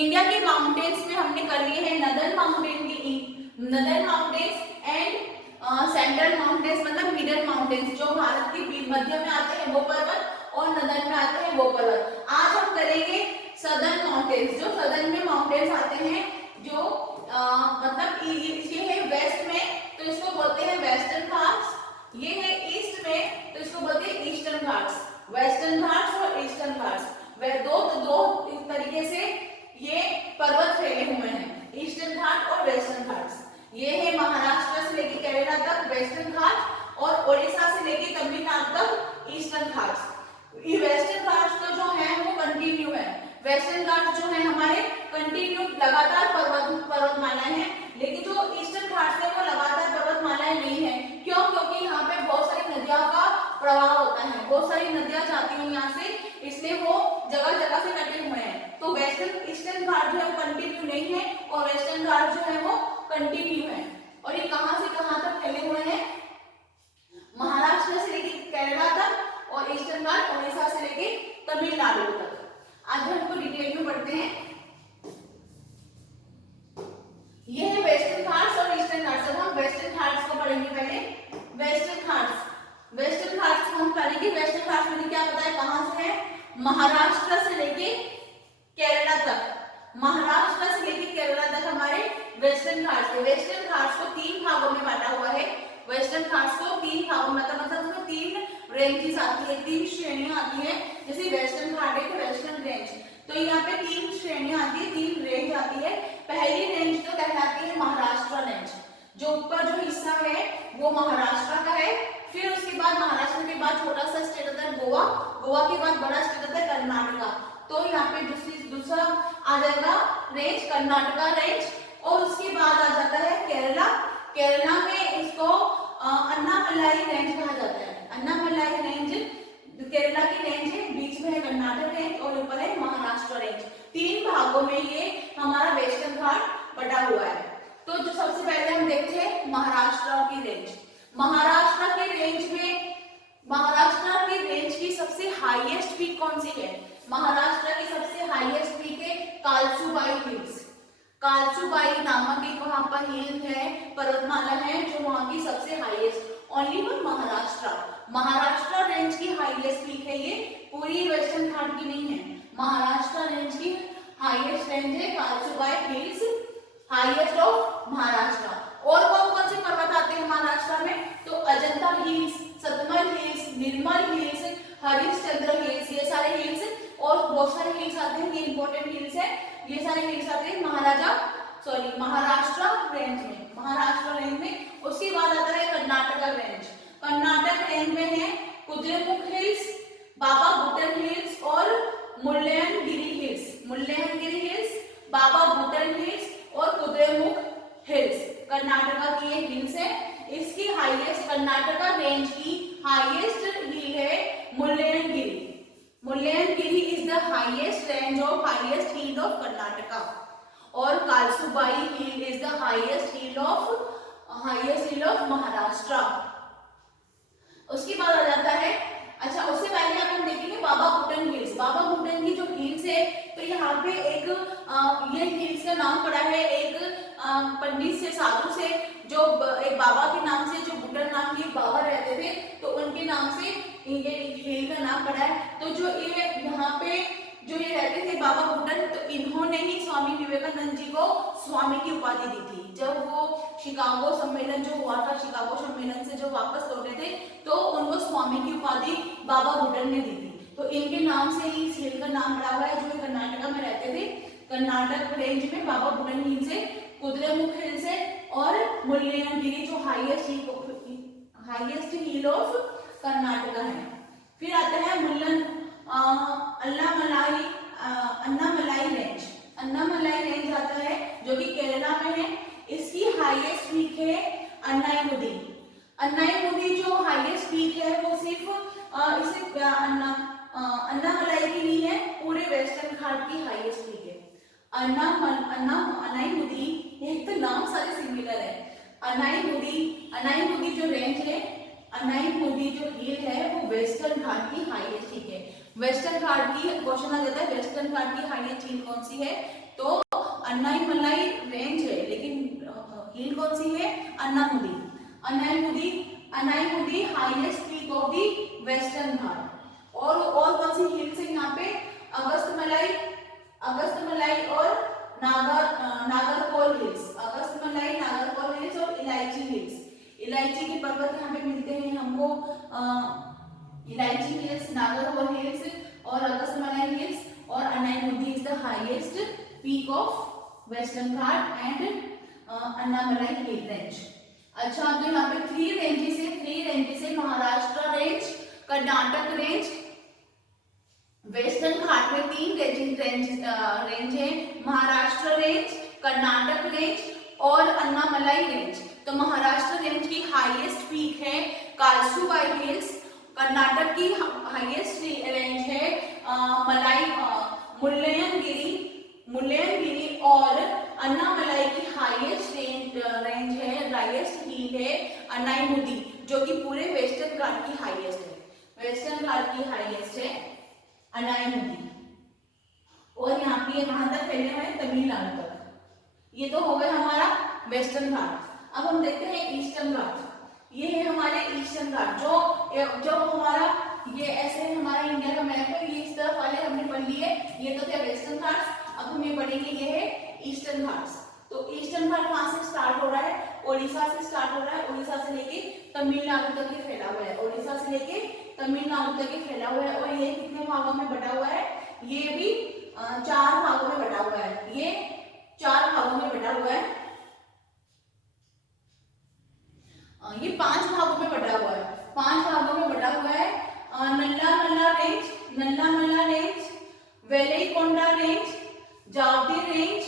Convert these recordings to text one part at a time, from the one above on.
India के mountains में हमने कर लिए हैं northern mountains and central mountains, मतलब मिडल माउंटेन्स। जो भारत के मध्य में आते हैं वो पर्वत और नदर्न में आते हैं वो पर्वत। आज हम करेंगे सदर्न माउंटेन्स। जो सदर्न में माउंटेन्स आते हैं, जो मतलब ये है वेस्ट में तो इसको बोलते हैं वेस्टर्न घाट्स, ये है ईस्ट में तो इसको बोलते हैं ईस्टर्न घाट्स। वेस्टर्न घाट्स और ईस्टर्न घाट्स, वे दो इस तरीके से ये पर्वत फैले हुए हैं, ईस्टर्न घाट और वेस्टर्न घाट्स। ये है महाराष्ट्र से लेके केरला तक वेस्टर्न घाट और ओडिशा से लेके तमिलनाडु तक ईस्टर्न घाट्स। ये वेस्टर्न घाट्स तो जो है वो कंटिन्यू है। वेस्टर्न घाट्स जो है हमारे कंटिन्यू लगातार पर्वतमालाएं हैं, लेकिन जो ईस्टर्न घाट्स है वो लगातार पर्वतमालाएं नहीं है। क्यों? क्योंकि यहाँ पे बहुत सारी नदियों का प्रवाह होता है, बहुत सारी नदियां जाती हैं यहाँ से, इसलिए वो जगह जगह से कटे हुए हैं। तो ईस्टर्न घाट जो है वो कंटिन्यू नहीं है और वेस्टर्न घाट जो है वो कंटिन्यू है। और ये कहां से कहां तक फैले हुए हैं? महाराष्ट्र से लेके केरला तक और ईस्टर्न घाट ओडिशा से लेके तमिलनाडु तक। आज हम इनको डिटेल में पढ़ते हैं। ये है वेस्टर्न घाट्स और ईस्टर्न घाट्स। अब हम वेस्टर्न घाट्स को पढ़ेंगे पहले। वेस्टर्न घाट्स को हम पढ़ेंगे। वेस्टर्न घाट्स मुझे क्या पता है कहां से है? महाराष्ट्र से लेके केरला तक। महाराष्ट्र से लेके केरला तक हमारे वेस्टर्न घाट्स है। वेस्टर्न घाट्स को 3 भागों में बांटा हुआ है। वेस्टर्न घाट्स को 3 भागों में, मतलब उसमें 3 रेंजेस आती है, 3 श्रेणियां आती है। जैसे वेस्टर्न घाट है तो वेस्टर्न रेंज, तो यहाँ पे 3 श्रेणियां आती है, 3 रेंज आती है। पहली रेंज तो कहलाती है महाराष्ट्र रेंज। जो ऊपर जो हिस्सा है वो महाराष्ट्र का है। फिर उसके बाद महाराष्ट्र के बाद छोटा सा स्टेट आता है गोवा, गोवा के बाद बड़ा स्टेट आता है कर्नाटका। तो यहाँ पे दूसरा आ जाएगा रेंज कर्नाटका रेंज। और उसके बाद आ जाता है केरला। केरला में इसको अन्नामलाई रेंज कहा जाता है। अन्नामलाई रेंज केरला की रेंज है, बीच में है कर्नाटक रेंज और ऊपर है महाराष्ट्र रेंज। 3 भागों में ये हमारा वेस्टर्न घाट बटा हुआ है। तो जो सबसे पहले हम देखते हैं महाराष्ट्र की रेंज। महाराष्ट्र की रेंज की सबसे हाईएस्ट पीक कौन सी है? महाराष्ट्र की सबसे हाईएस्ट पीक है कालसुबाई हिल्स। कालसुबाई नामक एक वहां पर हिल है, पर्वतमाला है, जो वहां की सबसे highest. Only one Maharashtra range की हाईएस्ट पीक है ये, पूरी वेस्टर्न घाट की नहीं है। महाराष्ट्र रेंज की हाईएस्ट रेंज है कालसुबाई हिल्स, हाईएस्ट ऑफ महाराष्ट्र। और कौन कौन से पर्वत आते हैं महाराष्ट्र में? तो अजंता हिल्स, सतमल हिल्स, निर्मल हिल्स, हरिश्चंद्र हिल्स, ये सारे हिल्स और बहुत सारे हिल्स आते हैं। ये इंपॉर्टेंट हिल्स है, ये सारे हिल्स आते हैं महाराष्ट्र रेंज में। महाराष्ट्र रेंज में उसके बाद आता है कर्नाटक रेंज। कर्नाटक रेंज में है कुद्रेमुख हिल्स, बाबा भूटन हिल्स और Mullayanagiri hills. Mullayanagiri hills, Baba Budan hills और कुद्रेमुख हिल्स कर्नाटका की ये हिल्स है। इसकी हाईएस्ट कर्नाटका रेंज की हाईएस्ट हिल है Mullayanagiri. Mullayanagiri is the highest hill of Karnataka और Kalsubai hill is the highest hill of Maharashtra. उसके बाद आ जाता है, अच्छा उससे पहले हम देखेंगे बाबा भूटन हिल्स। बाबा भूटन की जो हिल्स है, तो यहाँ पे एक ये हिल्स का नाम पड़ा है एक पंडित से, साधु से, जो एक बाबा के नाम से, जो भूटन नाम के बाबा रहते थे, तो उनके नाम से ये हिल का नाम पड़ा है। तो जो ये यहाँ पे जो ये रहते थे बाबा भूटन, तो इन्होंने ही स्वामी विवेकानंद जी को स्वामी की उपाधि दी थी। जब वो शिकागो सम्मेलन जो हुआ था, शिकागो सम्मेलन से जो वापस लौटे थे, तो उनको स्वामी की उपाधि बाबा भूटन ने दी थी। तो इनके नाम से ही इस हिल का नाम पड़ा हुआ है, जो कर्नाटका में रहते थे। कर्नाटक रेंज में बाबा भूटन हिल से, कुद्रेमुख हिल से और मुल्लयनगिरी जो हाईएस्ट हिल ऑफ कर्नाटका है। फिर आता है अन्नामलाई रेंज। अन्नामलाई रेंज आता है जो कि केरला में है। इसकी हाईएस्ट पीक है अन्नाईमुदी। अन्नाईमुदी जो हाईएस्ट पीक है वो सिर्फ अन्नामलाई की नहीं है, पूरे वेस्टर्न घाट की हाईएस्ट पीक है। अन्नाईमुदी, एक तो नाम सारे सिमिलर है। अन्नाईमुदी जो रेंज है, अन्नाईमुदी जो हिल है वो वेस्टर्न घाट की हाईएस्ट पीक है। वेस्टर्न घाट की क्वेश्चन आ जाता है, वेस्टर्न घाट की हाईएस्ट हिल कौन सी है? तो अन्नाईमलाई रेंज है, लेकिन हिल कौन सी है? Anamudi. Anamudi highest peak of the Western Ghat. और कौन सी हिल्स है यहाँ पे? अगस्तमलाई और नागरकोल हिल्स, अगस्तमलाई, नागरकोल हिल्स और इलायची हिल्स। इलायची के पर्वत यहाँ पे मिलते हैं हमको, इलायची हिल्स, नागरकोल हिल्स और अगस्तमलाई हिल्स, और Anamudi is the highest peak of Western Ghat and Anamalai hill range. अच्छा, तो यहाँ पे थ्री रेंजेस है, Maharashtra range, Karnataka range, Western Ghat में तीन रेंज है, महाराष्ट्र रेंज, कर्नाटक रेंज और अन्नामलाई रेंज। तो महाराष्ट्र रेंज की हाईएस्ट पीक है कालसुबाई हिल्स, कर्नाटक की हाईएस्ट रेंज है मुल्लयनगिरी, और अन्नामलाई की हाईएस्ट रेंज है, हाईएस्ट हिल है अन्नामुदी, जो कि पूरे वेस्टर्न घाट की हाईएस्ट है, वेस्टर्न घाट की हाईएस्ट है अन्नामुदी। और यहाँ पे कहां तक फैले हुए हैं? तमिलनाडु तक। ये तो हो गया हमारा वेस्टर्न घाट। अब हम देखते हैं ईस्टर्न घाट। ये है हमारे ईस्टर्न घाट, जो हमारा ये ऐसे हमारा इंडिया का मैप है, ये इस तरफ वाले हमने पढ़ लिए, ये तो थे वेस्टर्न घाट्स। अब हम ये पढ़ेंगे, ये है ईस्टर्न घाट्स। तो ईस्टर्न घाट कहां से स्टार्ट हो रहा है? ओडिशा से स्टार्ट हो रहा है, ओडिशा से लेके तमिलनाडु तक ये फैला हुआ है, ओडिशा से लेके तमिलनाडु तक ये फैला हुआ है। और ये कितने भागों में बटा हुआ है? ये भी 4 भागों में बटा हुआ है, ये 4 भागों में बटा हुआ है, ये 5 भागों में बटा हुआ है, 5 भागों में बटा हुआ है। Nallamala range, Velikonda range, Javadi range,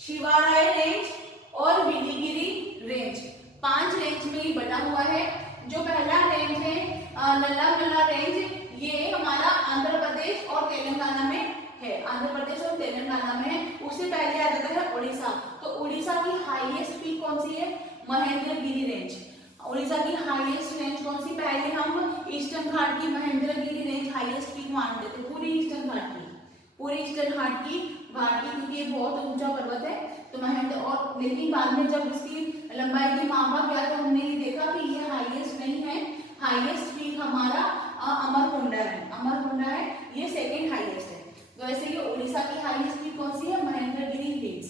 Shevaroy range और विलीगिरी रेंज, 5 रेंज में ये बटा हुआ है। जो पहला रेंज है नल्लामला रेंज, ये हमारा आंध्र प्रदेश और तेलंगाना में है, आंध्र प्रदेश और तेलंगाना में है। उससे पहले आ जाता है उड़ीसा। तो उड़ीसा की हाईएस्ट पीक कौन सी है? महेंद्रगिरी रेंज। उड़ीसा की हाईएस्ट रेंज कौन सी? पहले हम ईस्टर्न घाट की महेंद्रगिरी रेंज हाईएस्ट पीक मानते थे, पूरी ईस्टर्न घाट की, क्योंकि ये बहुत ऊंचा पर्वत है। तो महेंद्र, और लेकिन बाद में जब इसकी लंबाई की मापा गया तो हमने ये देखा कि ये हाईएस्ट नहीं है, हाईएस्ट पीक हमारा अमरकुंडा है, ये सेकेंड हाईएस्ट है। तो ऐसे ही उड़ीसा की हाईएस्ट पीक कौन सी है? Mahendragiri hills,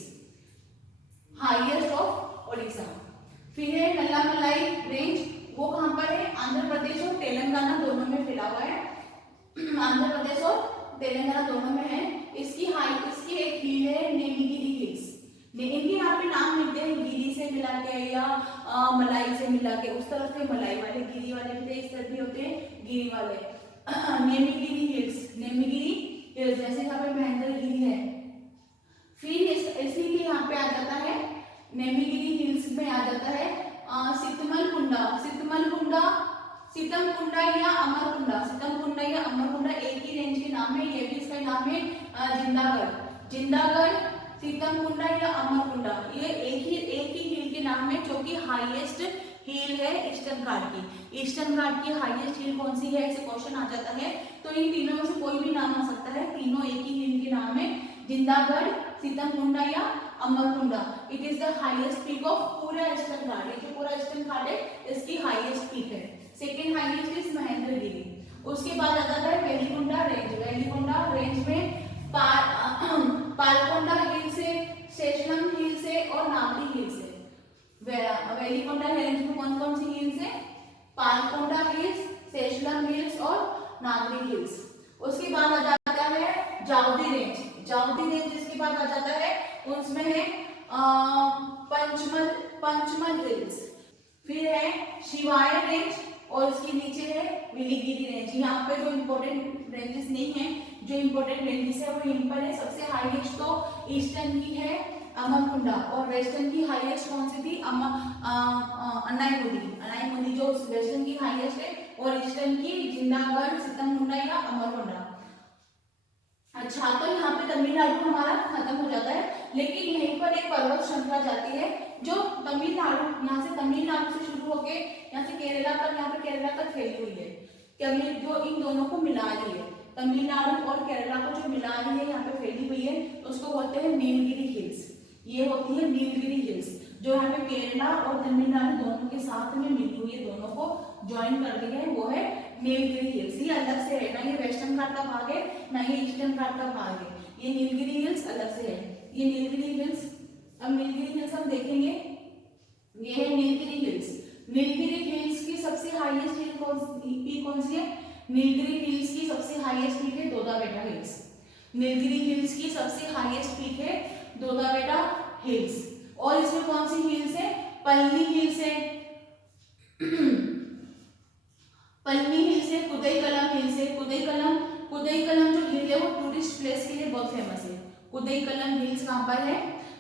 highest of Orissa. फिर है नल्लामलाई रेंज, वो कहां पर है? आंध्र प्रदेश और तेलंगाना दोनों में फैला हुआ है, आंध्र प्रदेश और तेलंगाना दोनों में है। इसकी एक हिल है नेमिगिरी हिल्स। इनके यहाँ पे नाम मिलते हैं गिरी से मिला के या मलाई से मिला के, उस तरफ के मलाई वाले, गिरी वाले भी इस तरफ भी होते हैं गिरी वाले। नेमिगिरी हिल्स, जैसे यहाँ पे महेंद्रगिरी है। फिर इसीलिए यहाँ पे आ जाता है, नेमिगिरी हिल्स में आ जाता है सितमकुंडा या अमरकुंडा, एक ही रेंज के नाम है। ये भी इसका नाम है जिंदागढ़, सितमकुंडा या अमरकुंडा, ये एक ही हिल के नाम है, जो कि हाईएस्ट हिल है ईस्टर्न घाट की। ईस्टर्न घाट की हाईएस्ट हिल कौन सी है? ऐसे क्वेश्चन आ जाता है। तो इन तीनों में से कोई भी नाम आ सकता है, तीनों एक ही हिल के नाम है, जिंदागढ़, सितमकुंडा या Amarkonda. It is the highest peak of पूरा ईस्टर्न घाट, ये जो पूरा ईस्टर्न घाट है इसकी हाईएस्ट पीक है। Second highest is Mahendragiri. उसके बाद आ जाता है वेलिकोंडा रेंज में पालकोंडा हिल से, शेषनम हिल से और नागरी हिल से। वेलिकोंडा रेंज में कौन कौन सी हिल्स है? पालकोंडा हिल्स, शेषनम हिल्स और नागरी हिल्स। उसके बाद आ जाता है जावदी रेंज जिसके बाद आ जाता है, उसमें है पंचमल हिल्स। फिर है शिवाय रेंज और इसके नीचे है विलीगिरी रेंज। यहाँ पे जो इम्पोर्टेंट रेंजेस नहीं है, जो इम्पोर्टेंट रेंजेस है वो इन पर है। सबसे हाईएस्ट तो ईस्टर्न की है अमरकुंडा, और वेस्टर्न की हाईएस्ट कौन सी थी? अन्नामुदी जो वेस्टर्न की हाईएस्ट है, और ईस्टर्न की जिंदागढ़, सितमकुंडा या अमरकुंडा। अच्छा, तो यहाँ पे तमिलनाडु हमारा खत्म हो जाता है, लेकिन यहीं पर एक पर्वत श्रृंखला जाती है जो तमिलनाडु, यहाँ से तमिलनाडु से शुरू होके यहाँ से केरला तक, यहाँ पे केरला तक फैली हुई है, जो इन दोनों को मिला रही है। तमिलनाडु और केरला को जो मिला रही है, यहाँ पे फैली हुई है, तो उसको बोलते हैं नीलगिरी हिल्स। ये होती है नीलगिरी हिल्स, जो यहाँ पे केरला और तमिलनाडु दोनों के साथ में मिली हुई है, दोनों को ज्वाइन कर दिया है, वो है नीलगिरी हिल्स। ये अलग से है, ना ये वेस्टर्न घाट का भाग है, ना ये ईस्टर्न घाट का भाग है, ये नीलगिरी हिल्स अलग से है, ये नीलगिरी हिल्स। अब नीलगिरी हिल्स हम देखेंगे, ये है नीलगिरी हिल्स। नीलगिरी हिल्स की सबसे हाईएस्ट हिल कौन सी है? नीलगिरी हिल्स की सबसे हाईएस्ट पीक है दोदा बेटा हिल्स। नीलगिरी हिल्स की सबसे हाईएस्ट पीक है दोदा बेटा हिल्स। और इसमें कौन सी हिल्स है? पल्नी हिल्स है, पल्नी हिल्स है, कुदईकलम हिल्स है। कुदईकलम जो हिल है वो टूरिस्ट प्लेस के लिए बहुत फेमस है। कुदईकलम हिल्स कहाँ पर है?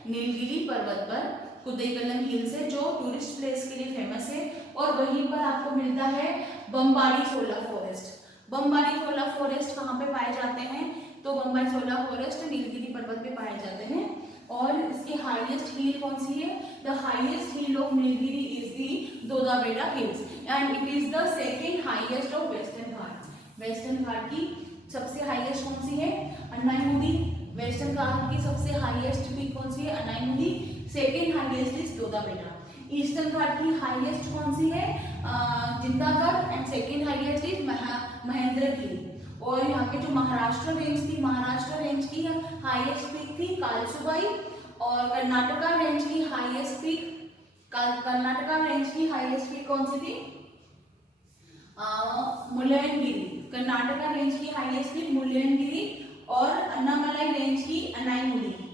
नीलगिरी पर्वत पर कुदईकलम हिल्स है, जो टूरिस्ट प्लेस के लिए फेमस है। और वहीं पर आपको मिलता है बम्बारी शोला फॉरेस्ट। बम्बारी शोला फॉरेस्ट कहाँ पे पाए जाते हैं? तो बम्बारी शोला फॉरेस्ट नीलगिरी पर्वत पे पाए जाते हैं। और इसकी हाईएस्ट हिल कौन सी है? The highest hill of Nilgiri is the Doddabetta hills and it is the second highest of Western Ghat. Western Ghat की सबसे हाईएस्ट कौन सी है? अनाईमुदी। वेस्टर्न घाट की सबसे हाईएस्ट पीक कौन सी है? Anamudi. Second highest is Doda बेटा। ईस्टर्न घाट की हाईएस्ट कौन सी है? Jindagarh and second highest is Mahendragiri. और यहाँ पे जो महाराष्ट्र रेंज थी, महाराष्ट्र रेंज की हाईएस्ट पीक थी कालसुबाई। और कर्नाटका रेंज की हाईएस्ट पीक, कर्नाटका रेंज की हाईएस्ट पीक कौन सी थी? मुल्लयनगिरी। कर्नाटका रेंज की हाईएस्ट पीक मुल्लयनगिरी और अन्नामलाई रेंज की अनाईमुदी।